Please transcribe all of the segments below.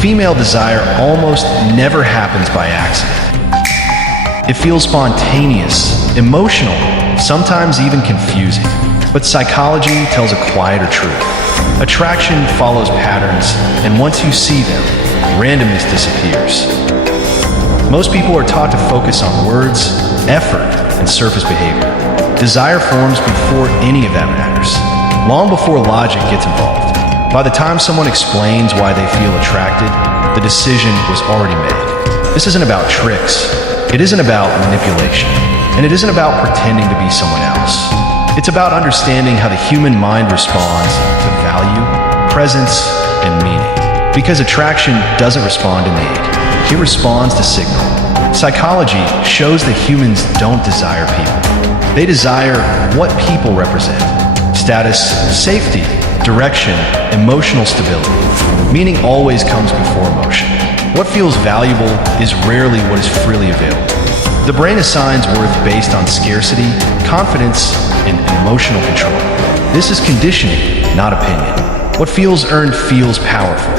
Female desire almost never happens by accident. It feels spontaneous, emotional, sometimes even confusing. But psychology tells a quieter truth. Attraction follows patterns, and once you see them, randomness disappears. Most people are taught to focus on words, effort, and surface behavior. Desire forms before any of that matters, long before logic gets involved. By the time someone explains why they feel attracted, the decision was already made. This isn't about tricks, it isn't about manipulation, and it isn't about pretending to be someone else. It's about understanding how the human mind responds to value, presence, and meaning. Because attraction doesn't respond to need, it responds to signal. Psychology shows that humans don't desire people. They desire what people represent: status, safety, direction, emotional stability. Meaning always comes before emotion. What feels valuable is rarely what is freely available. The brain assigns worth based on scarcity, confidence, and emotional control. This is conditioning, not opinion. What feels earned feels powerful.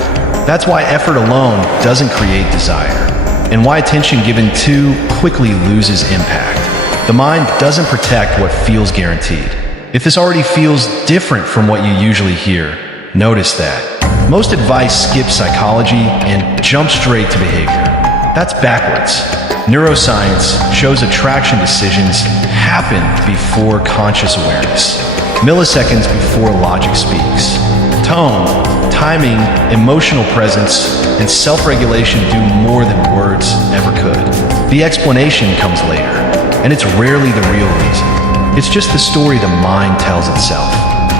That's why effort alone doesn't create desire, and why attention given too quickly loses impact. The mind doesn't protect what feels guaranteed. If this already feels different from what you usually hear, notice that. Most advice skips psychology and jumps straight to behavior. That's backwards. Neuroscience shows attraction decisions happen before conscious awareness, milliseconds before logic speaks. Tone, timing, emotional presence, and self-regulation do more than words ever could. The explanation comes later, and it's rarely the real reason. It's just the story the mind tells itself.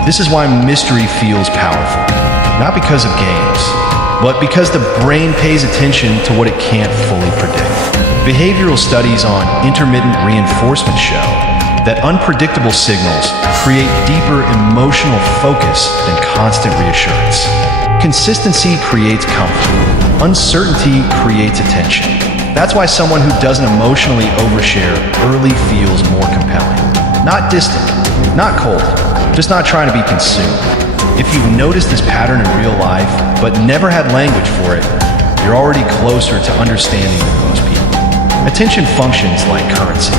This is why mystery feels powerful. Not because of games, but because the brain pays attention to what it can't fully predict. Behavioral studies on intermittent reinforcement show that unpredictable signals create deeper emotional focus than constant reassurance. Consistency creates comfort. Uncertainty creates attention. That's why someone who doesn't emotionally overshare early feels more compelling. Not distant, not cold, just not trying to be consumed. If you've noticed this pattern in real life, but never had language for it, you're already closer to understanding than most people. Attention functions like currency.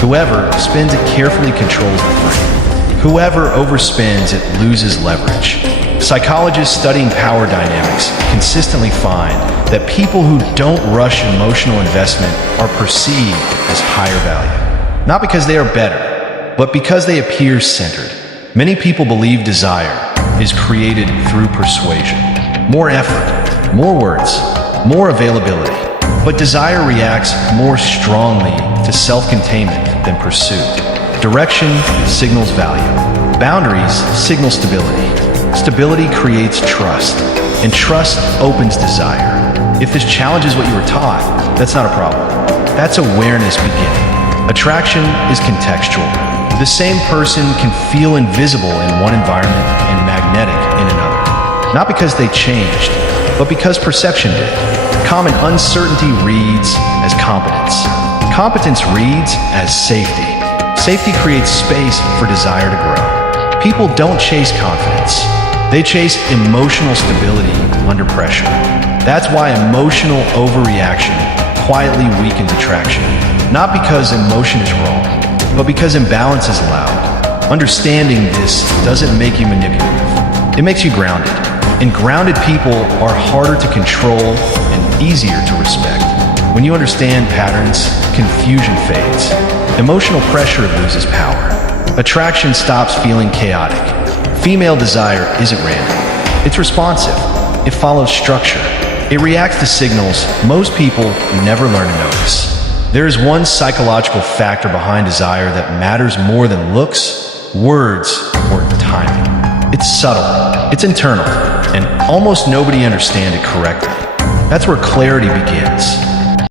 Whoever spends it carefully controls the frame. Whoever overspends it loses leverage. Psychologists studying power dynamics consistently find that people who don't rush emotional investment are perceived as higher value. Not because they are better, but because they appear centered. Many people believe desire is created through persuasion. More effort, more words, more availability. But desire reacts more strongly to self-containment than pursuit. Direction signals value. Boundaries signal stability. Stability creates trust, and trust opens desire. If this challenges what you were taught, that's not a problem. That's awareness beginning. Attraction is contextual. The same person can feel invisible in one environment and magnetic in another. Not because they changed, but because perception did. Common uncertainty reads as competence. Competence reads as safety. Safety creates space for desire to grow. People don't chase confidence. They chase emotional stability under pressure. That's why emotional overreaction quietly weakens attraction. Not because emotion is wrong, but because imbalance is allowed. Understanding this doesn't make you manipulative. It makes you grounded. And grounded people are harder to control and easier to respect. When you understand patterns, confusion fades. Emotional pressure loses power. Attraction stops feeling chaotic. Female desire isn't random. It's responsive. It follows structure. It reacts to signals most people never learn to notice. There is one psychological factor behind desire that matters more than looks, words, or timing. It's subtle, it's internal, and almost nobody understands it correctly. That's where clarity begins.